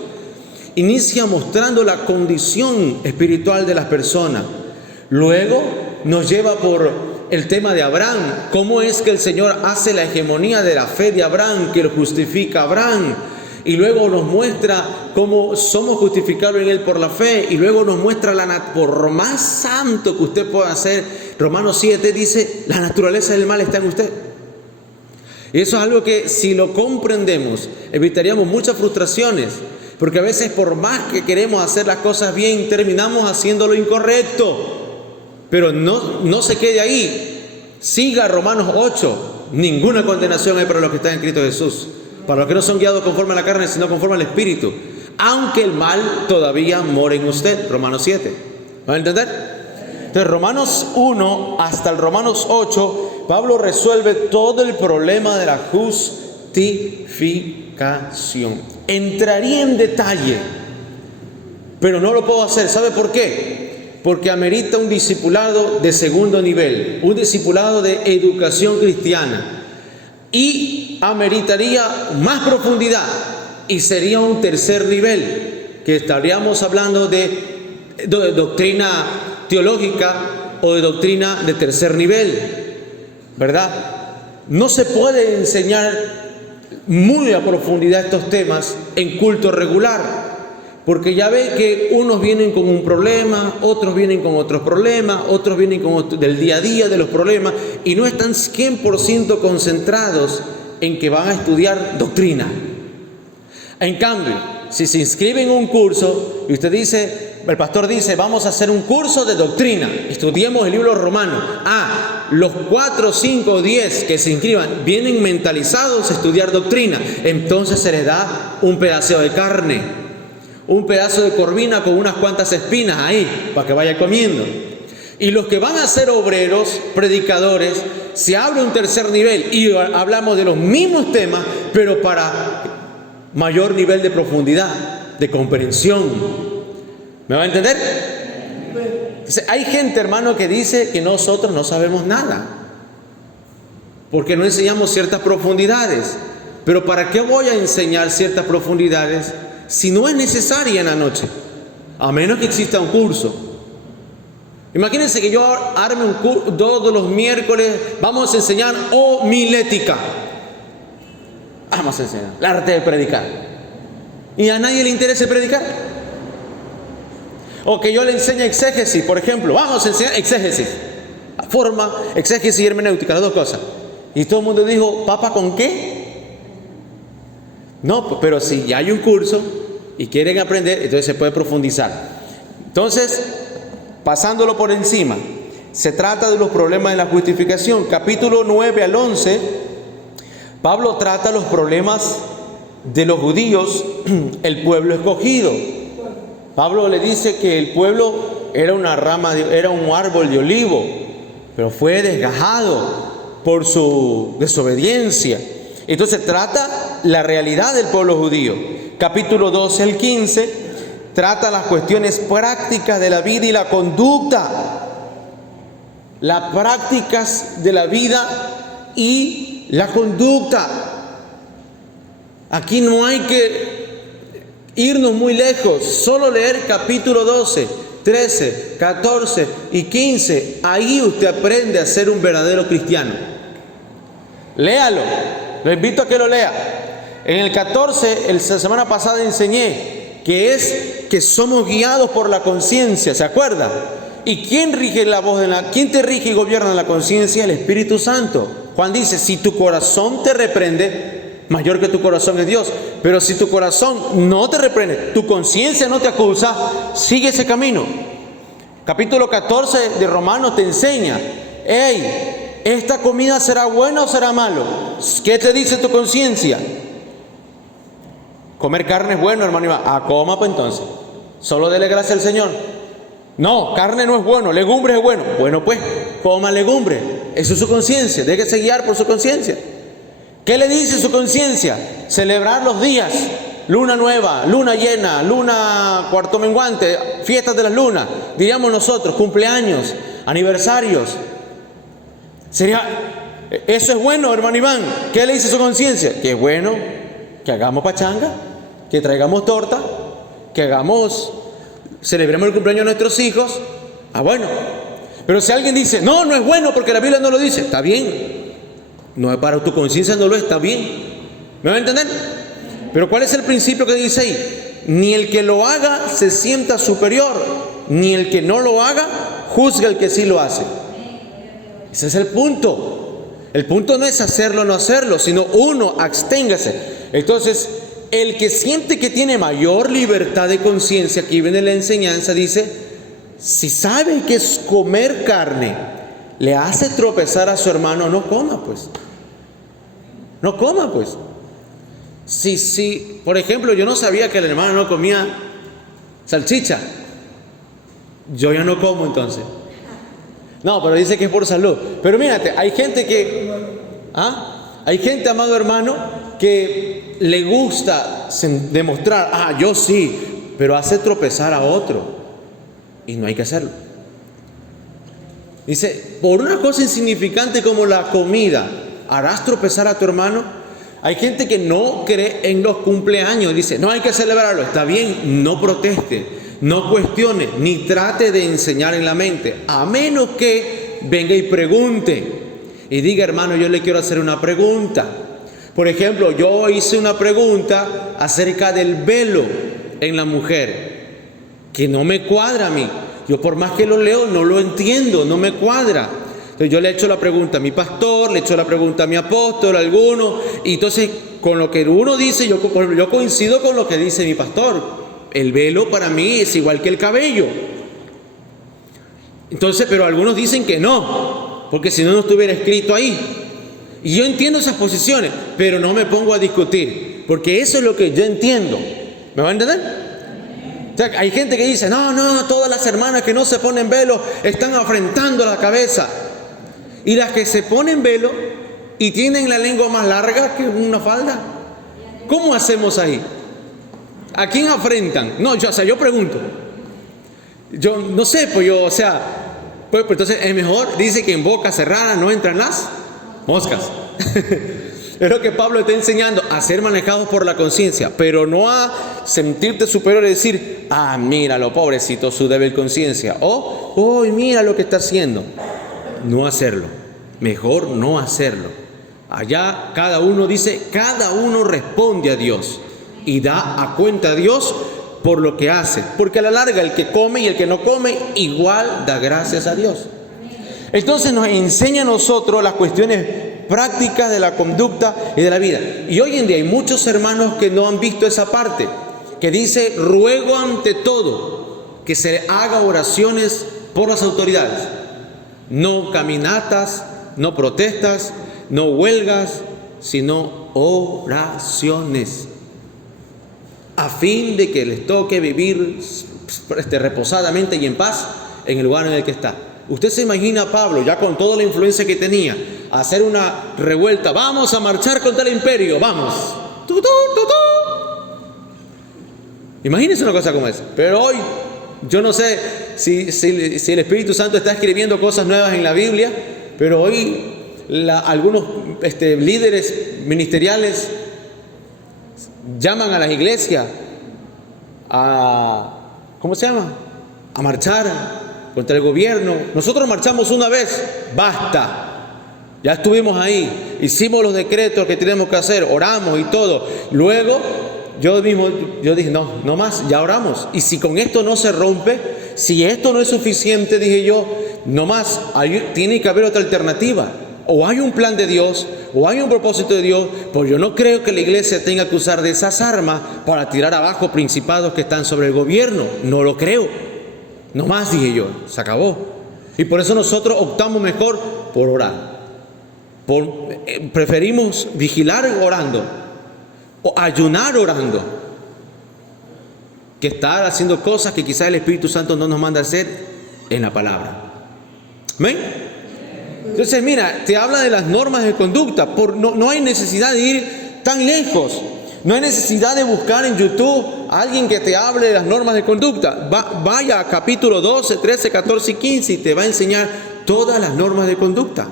Inicia mostrando la condición espiritual de las personas. Luego nos lleva por el tema de Abraham. ¿Cómo es que el Señor hace la hegemonía de la fe de Abraham, que lo justifica a Abraham? Y luego nos muestra cómo somos justificados en Él por la fe. Y luego nos muestra por más santo que usted pueda ser. Romanos 7 dice: la naturaleza del mal está en usted. Y eso es algo que, si lo comprendemos, evitaríamos muchas frustraciones. Porque a veces, por más que queremos hacer las cosas bien, terminamos haciendo lo incorrecto. Pero no se quede ahí. Siga Romanos 8. Ninguna condenación hay para los que están en Cristo Jesús. Para los que no son guiados conforme a la carne, sino conforme al Espíritu. Aunque el mal todavía mora en usted. Romanos 7. ¿Van a entender? Entonces, Romanos 1 hasta el Romanos 8, Pablo resuelve todo el problema de la justificación. Entraría en detalle, pero no lo puedo hacer. ¿Sabe por qué? Porque amerita un discipulado de segundo nivel, un discipulado de educación cristiana, y ameritaría más profundidad, y sería un tercer nivel, que estaríamos hablando de doctrina teológica o de doctrina de tercer nivel, ¿verdad? No se puede enseñar muy a profundidad estos temas en culto regular, porque ya ve que unos vienen con un problema, otros vienen con otros problemas, otros vienen con del día a día de los problemas, y no están 100% concentrados en que van a estudiar doctrina. En cambio, si se inscribe en un curso y usted dice, el pastor dice: vamos a hacer un curso de doctrina, estudiemos el libro romano. Los 4, 5, 10 que se inscriban vienen mentalizados a estudiar doctrina. Entonces se les da un pedazo de carne, un pedazo de corvina con unas cuantas espinas ahí, para que vaya comiendo. Y los que van a ser obreros, predicadores, se abre un tercer nivel y hablamos de los mismos temas, pero para mayor nivel de profundidad, de comprensión. ¿Me va a entender? Hay gente, hermano, que dice que nosotros no sabemos nada, porque no enseñamos ciertas profundidades. Pero ¿para qué voy a enseñar ciertas profundidades si no es necesaria en la noche? A menos que exista un curso. Imagínense que yo arme un curso todos los miércoles. Vamos a enseñar homilética. Vamos a enseñar el arte de predicar. ¿Y a nadie le interesa predicar? O que yo le enseñe exégesis, por ejemplo. Vamos a enseñar exégesis. Forma, exégesis y hermenéutica, las dos cosas. Y todo el mundo dijo: ¿papa con qué? No, pero si ya hay un curso y quieren aprender, entonces se puede profundizar. Entonces, pasándolo por encima, Se trata de los problemas de la justificación. Capítulo 9 al 11, Pablo trata los problemas de los judíos, el pueblo escogido. Pablo le dice que el pueblo era una rama, era un árbol de olivo, pero fue desgajado por su desobediencia. Entonces trata la realidad del pueblo judío. Capítulo 12 al 15 trata las cuestiones prácticas de la vida y la conducta. Las prácticas de la vida y la conducta. Aquí no hay que irnos muy lejos, solo leer capítulo 12, 13, 14 y 15. Ahí usted aprende a ser un verdadero cristiano. Léalo, lo invito a que lo lea. En el 14, la semana pasada enseñé que somos guiados por la conciencia, ¿se acuerda? ¿Y quién rige la voz quién te rige y gobierna la conciencia? El Espíritu Santo. Juan dice, si tu corazón te reprende, mayor que tu corazón es Dios. Pero si tu corazón no te reprende, tu conciencia no te acusa, sigue ese camino. Capítulo 14 de Romanos te enseña, hey, ¿esta comida será buena o será malo? ¿Qué te dice tu conciencia? Comer carne es bueno, hermano Iván. Coma pues entonces. Solo dele gracias al Señor. No, carne no es bueno, legumbres es bueno. Bueno pues, coma legumbre. Eso es su conciencia, déjese guiar por su conciencia. ¿Qué le dice su conciencia? Celebrar los días, luna nueva, luna llena, luna cuarto menguante, fiestas de las lunas, diríamos nosotros, cumpleaños, aniversarios. Eso es bueno, hermano Iván. ¿Qué le dice su conciencia? Que es bueno que hagamos pachanga, que traigamos torta, que celebremos el cumpleaños de nuestros hijos. Bueno. Pero si alguien dice, no es bueno porque la Biblia no lo dice, está bien. No es para tu conciencia, no lo es, está bien. ¿Me va a entender? Pero ¿cuál es el principio que dice ahí? Ni el que lo haga se sienta superior, ni el que no lo haga juzga al que sí lo hace. Ese es el punto. El punto no es hacerlo o no hacerlo, sino uno, absténgase. Entonces, el que siente que tiene mayor libertad de conciencia, aquí viene la enseñanza, dice, si sabe que es comer carne le hace tropezar a su hermano, no coma pues. No coma pues. Si, por ejemplo, yo no sabía que el hermano no comía salchicha, yo ya no como entonces. No, pero dice que es por salud. Pero mírate, hay gente hay gente, amado hermano, que le gusta demostrar, yo sí, pero hace tropezar a otro. Y no hay que hacerlo. Dice, por una cosa insignificante como la comida, ¿harás tropezar a tu hermano? Hay gente que no cree en los cumpleaños. Dice, no hay que celebrarlo. Está bien, no proteste, no cuestione, ni trate de enseñar en la mente. A menos que venga y pregunte. Y diga, hermano, yo le quiero hacer una pregunta. Por ejemplo, yo hice una pregunta acerca del velo en la mujer, que no me cuadra a mí. Yo por más que lo leo, no lo entiendo, no me cuadra. Entonces yo le he hecho la pregunta a mi pastor, le he hecho la pregunta a mi apóstol, a alguno, y entonces con lo que uno dice, yo coincido con lo que dice mi pastor. El velo para mí es igual que el cabello. Entonces, pero algunos dicen que no, porque si no, no estuviera escrito ahí. Y yo entiendo esas posiciones, pero no me pongo a discutir, porque eso es lo que yo entiendo. ¿Me va a entender? O sea, hay gente que dice, no, todas las hermanas que no se ponen velo están afrentando la cabeza. Y las que se ponen velo y tienen la lengua más larga que una falda, ¿cómo hacemos ahí? ¿A quién afrentan? Yo pregunto. Yo no sé, pues entonces es mejor, dice que en boca cerrada no entran las moscas. Es lo que Pablo está enseñando, a ser manejados por la conciencia, pero no a sentirte superior y decir, míralo, pobrecito, su débil conciencia, o, mira lo que está haciendo. No hacerlo, mejor no hacerlo. Allá cada uno responde a Dios y da a cuenta a Dios por lo que hace, porque a la larga el que come y el que no come igual da gracias a Dios. Entonces nos enseña a nosotros las cuestiones prácticas de la conducta y de la vida. Y hoy en día hay muchos hermanos que no han visto esa parte, que dice, ruego ante todo que se haga oraciones por las autoridades. No caminatas, no protestas, no huelgas, sino oraciones, a fin de que les toque vivir reposadamente y en paz en el lugar en el que está. Usted se imagina a Pablo, ya con toda la influencia que tenía, hacer una revuelta: vamos a marchar contra el imperio, vamos. Imagínense una cosa como esa. Pero hoy, yo no sé si el Espíritu Santo está escribiendo cosas nuevas en la Biblia, pero hoy algunos líderes ministeriales llaman a las iglesias a, ¿cómo se llama?, a marchar contra el gobierno. Nosotros marchamos una vez, basta, ya estuvimos ahí, hicimos los decretos que tenemos que hacer, oramos y todo. Luego yo dije, no más, ya oramos, y si con esto no se rompe, si esto no es suficiente, dije yo, no más, tiene que haber otra alternativa. O hay un plan de Dios, o hay un propósito de Dios, pues yo no creo que la iglesia tenga que usar de esas armas para tirar abajo principados que están sobre el gobierno. No lo creo. No más, dije yo, se acabó. Y por eso nosotros optamos mejor por orar. Preferimos vigilar orando, o ayunar orando, que estar haciendo cosas que quizás el Espíritu Santo no nos manda a hacer en la palabra. ¿Amén? Entonces, mira, te habla de las normas de conducta. No hay necesidad de ir tan lejos. No hay necesidad de buscar en YouTube a alguien que te hable de las normas de conducta. Vaya a capítulo 12, 13, 14 y 15 y te va a enseñar todas las normas de conducta.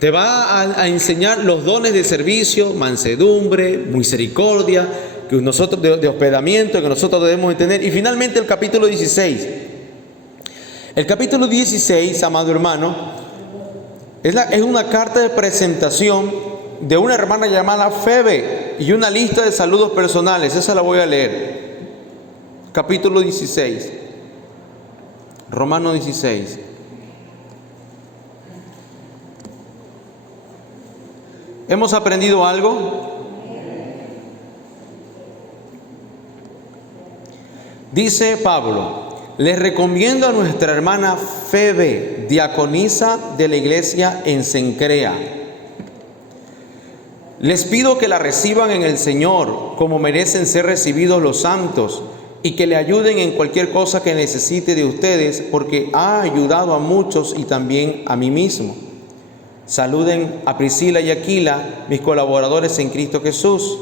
Te va a enseñar los dones de servicio, mansedumbre, misericordia, que nosotros de hospedamiento que nosotros debemos de tener. Y finalmente el capítulo 16. El capítulo 16, amado hermano, es una carta de presentación de una hermana llamada Febe y una lista de saludos personales. Esa la voy a leer. Capítulo 16. Romanos 16. ¿Hemos aprendido algo? Dice Pablo: les recomiendo a nuestra hermana Febe, diaconisa de la iglesia en Cencrea. Les pido que la reciban en el Señor, como merecen ser recibidos los santos, y que le ayuden en cualquier cosa que necesite de ustedes, porque ha ayudado a muchos y también a mí mismo. Saluden a Priscila y Aquila, mis colaboradores en Cristo Jesús,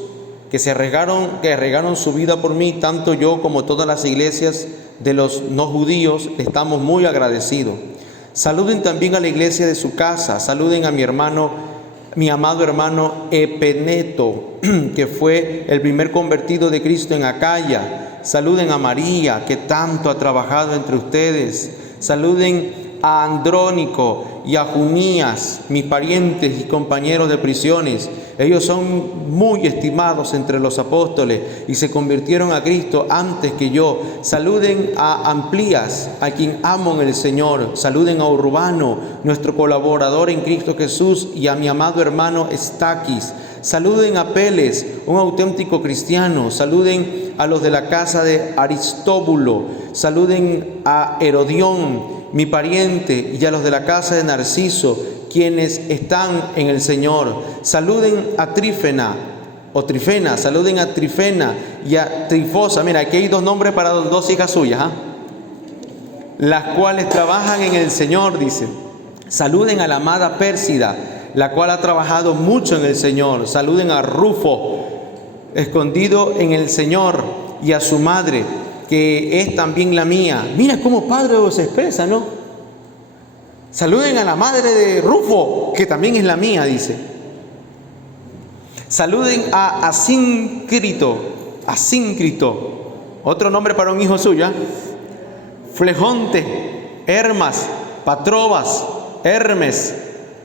que arriesgaron su vida por mí. Tanto yo como todas las iglesias de los no judíos estamos muy agradecidos. Saluden también a la iglesia de su casa. Saluden a mi amado hermano Epeneto, que fue el primer convertido de Cristo en Acaya. Saluden a María, que tanto ha trabajado entre ustedes. Saluden a Andrónico y a Junías, mis parientes y compañeros de prisiones. Ellos son muy estimados entre los apóstoles y se convirtieron a Cristo antes que yo. Saluden a Amplías, a quien amo en el Señor. Saluden a Urbano, nuestro colaborador en Cristo Jesús, y a mi amado hermano Estaquis. Saluden a Peles, un auténtico cristiano. Saluden a los de la casa de Aristóbulo. Saluden a Herodión, mi pariente, y a los de la casa de Narciso, quienes están en el Señor. Saluden a Trifena, saluden a Trifena y a Trifosa. Mira, aquí hay dos nombres para dos hijas suyas, las cuales trabajan en el Señor, dice. Saluden a la amada Pérsida, la cual ha trabajado mucho en el Señor. Saluden a Rufo, escondido en el Señor, y a su madre, que es también la mía. Mira cómo Pablo se expresa, ¿no? Saluden a la madre de Rufo, que también es la mía, dice. Saluden a Asíncrito, otro nombre para un hijo suyo, Flegonte, Hermas, Patrobas, Hermes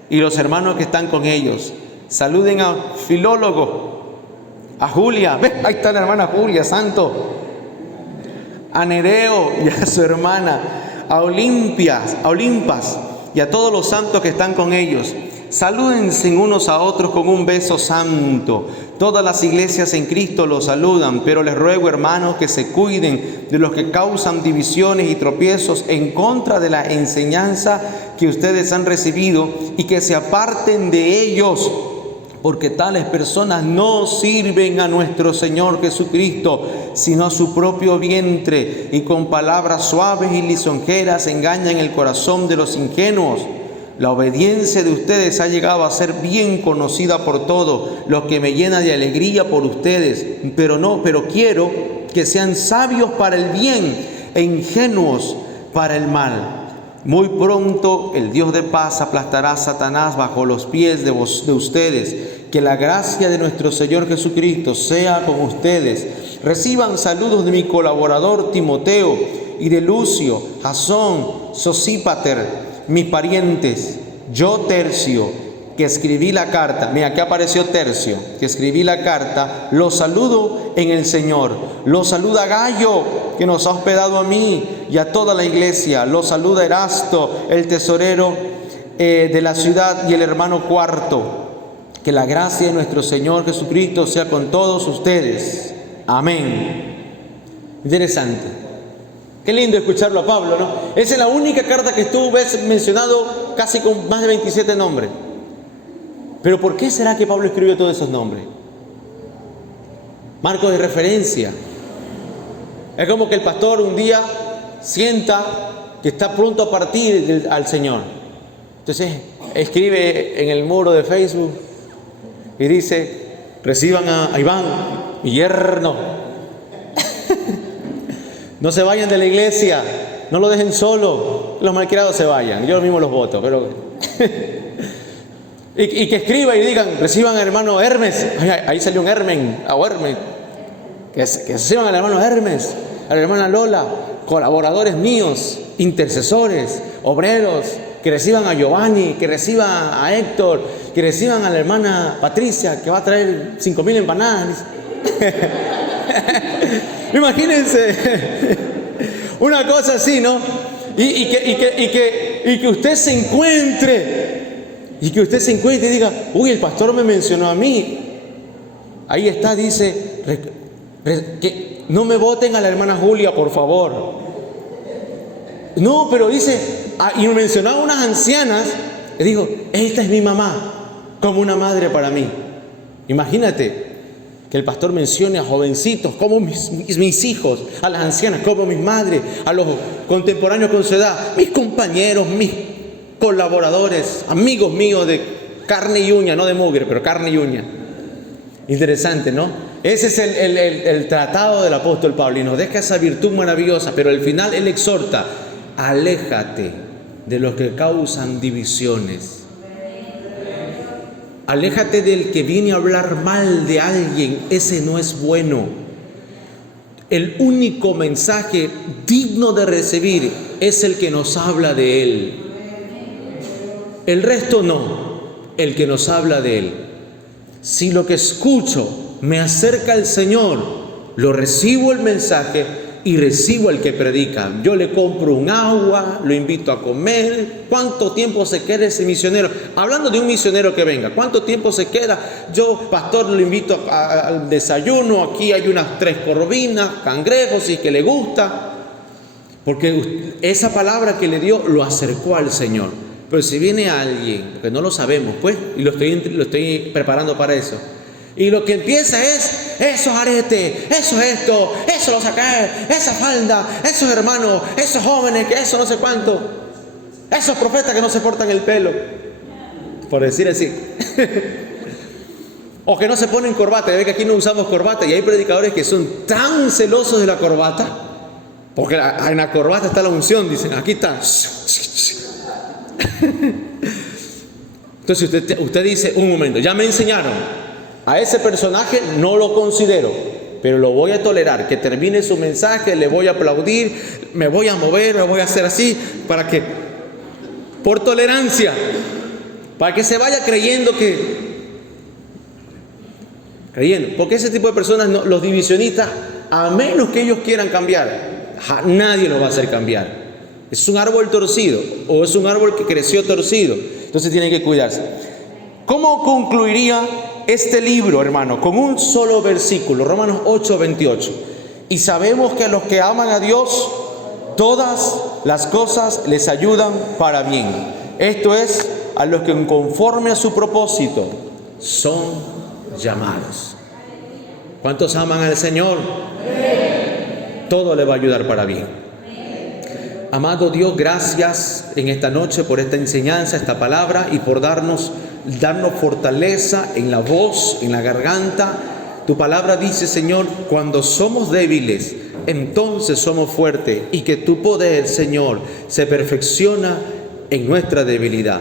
y los hermanos que están con ellos. Saluden a Filólogo, a Julia, ahí está la hermana Julia, santo, a Nereo y a su hermana, a Olimpas y a todos los santos que están con ellos. Salúdense unos a otros con un beso santo. Todas las iglesias en Cristo los saludan, pero les ruego, hermanos, que se cuiden de los que causan divisiones y tropiezos en contra de la enseñanza que ustedes han recibido y que se aparten de ellos, porque tales personas no sirven a nuestro Señor Jesucristo, sino a su propio vientre, y con palabras suaves y lisonjeras engañan el corazón de los ingenuos. La obediencia de ustedes ha llegado a ser bien conocida por todos, lo que me llena de alegría por ustedes, pero quiero que sean sabios para el bien e ingenuos para el mal. Muy pronto el Dios de paz aplastará a Satanás bajo los pies de ustedes. Que la gracia de nuestro Señor Jesucristo sea con ustedes. Reciban saludos de mi colaborador Timoteo y de Lucio, Jasón, Sosípater, mis parientes. Yo, Tercio, que escribí la carta, mira, aquí apareció Tercio, que escribí la carta, los saludo en el Señor. Los saluda Gayo, que nos ha hospedado a mí y a toda la iglesia. Los saluda Erasto, el tesorero de la ciudad, y el hermano Cuarto. Que la gracia de nuestro Señor Jesucristo sea con todos ustedes. Amén. Interesante. Qué lindo escucharlo a Pablo, ¿no? Esa es la única carta que tú ves mencionado casi con más de 27 nombres. Pero ¿por qué será que Pablo escribió todos esos nombres? Marco de referencia. Es como que el pastor un día sienta que está pronto a partir al Señor. Entonces escribe en el muro de Facebook y dice: reciban a Iván, mi yerno. No se vayan de la iglesia, no lo dejen solo, los malcriados se vayan, yo mismo los voto, pero y que escriba y digan: reciban al hermano Hermes. Ahí salió un Hermen, a Hermes, que reciban al hermano Hermes, a la hermana Lola, colaboradores míos, intercesores, obreros, que reciban a Giovanni, que reciban a Héctor, que reciban a la hermana Patricia, que va a traer 5,000 empanadas. Imagínense una cosa así, ¿no? Y que usted se encuentre, y diga: uy, el pastor me mencionó a mí. Ahí está, dice, que no me voten a la hermana Julia, por favor. No, pero dice, y me mencionaba unas ancianas, y dijo: esta es mi mamá, como una madre para mí. Imagínate que el pastor mencione a jovencitos como mis hijos, a las ancianas como mis madres, a los contemporáneos con su edad, mis compañeros, mis colaboradores, amigos míos de carne y uña, no de mugre, pero carne y uña. Interesante, ¿no? Ese es el tratado del apóstol Pablo, y nos deja esa virtud maravillosa, pero al final él exhorta: aléjate de los que causan divisiones. Aléjate del que viene a hablar mal de alguien, ese no es bueno. El único mensaje digno de recibir es el que nos habla de Él. El resto no, el que nos habla de Él. Si lo que escucho me acerca al Señor, lo recibo el mensaje y recibo al que predica. Yo le compro un agua, lo invito a comer. ¿Cuánto tiempo se queda ese misionero? Hablando de un misionero que venga, ¿cuánto tiempo se queda? Yo, pastor, lo invito al desayuno. Aquí hay unas 3 corvinas, cangrejos, y que le gusta. Porque esa palabra que le dio lo acercó al Señor. Pero si viene alguien, que no lo sabemos, pues, y lo estoy preparando para eso, y lo que empieza es: esos aretes, eso esto, eso lo saqué, esa falda, esos hermanos, esos jóvenes, que eso no sé cuánto, esos profetas que no se cortan el pelo, por decir así. O que no se ponen corbata. Ya ve que aquí no usamos corbata, y hay predicadores que son tan celosos de la corbata, porque en la corbata está la unción, dicen: aquí está. Entonces usted dice: un momento, ya me enseñaron. A ese personaje no lo considero, pero lo voy a tolerar. Que termine su mensaje, le voy a aplaudir, me voy a mover, me voy a hacer así, para que, por tolerancia, para que se vaya creyendo, porque ese tipo de personas, los divisionistas, a menos que ellos quieran cambiar, nadie los va a hacer cambiar. Es un árbol torcido, o es un árbol que creció torcido, entonces tienen que cuidarse. ¿Cómo concluiría este libro, hermano? Con un solo versículo, Romanos 8:28. Y sabemos que a los que aman a Dios, todas las cosas les ayudan para bien. Esto es, a los que conforme a su propósito son llamados. ¿Cuántos aman al Señor? Todo le va a ayudar para bien. Amado Dios, gracias en esta noche por esta enseñanza, esta palabra, y por darnos fortaleza en la voz, en la garganta. Tu palabra dice, Señor, cuando somos débiles, entonces somos fuertes, y que tu poder, Señor, se perfecciona en nuestra debilidad.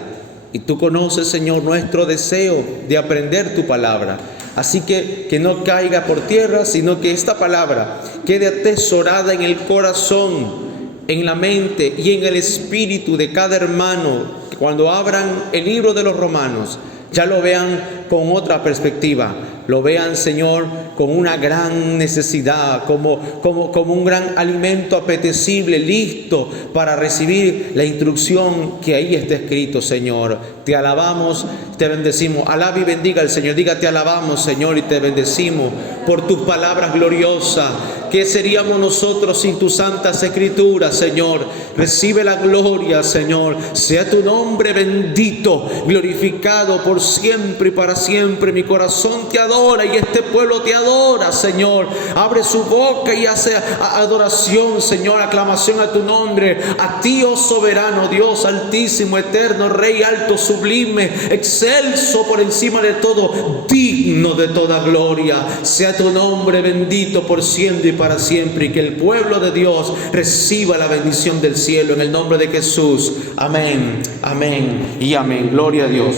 Y tú conoces, Señor, nuestro deseo de aprender tu palabra. Así que no caiga por tierra, sino que esta palabra quede atesorada en el corazón, en la mente y en el espíritu de cada hermano. Cuando abran el libro de los Romanos, ya lo vean con otra perspectiva. Lo vean, Señor, con una gran necesidad, como un gran alimento apetecible, listo para recibir la instrucción que ahí está escrito, Señor. Te alabamos, te bendecimos. Alaba y bendiga al Señor. Diga, te alabamos, Señor, y te bendecimos por tus palabras gloriosas. ¿Qué seríamos nosotros sin tus santas escrituras, Señor? Recibe la gloria, Señor. Sea tu nombre bendito, glorificado por siempre y para siempre. Mi corazón te adora y este pueblo te adora, Señor. Abre su boca y hace adoración, Señor, aclamación a tu nombre. A ti, oh soberano, Dios altísimo, eterno, Rey alto, sublime, excelso por encima de todo, digno de toda gloria. Sea tu nombre bendito por siempre y para siempre, y que el pueblo de Dios reciba la bendición del cielo en el nombre de Jesús. Amén, amén y amén. Gloria a Dios.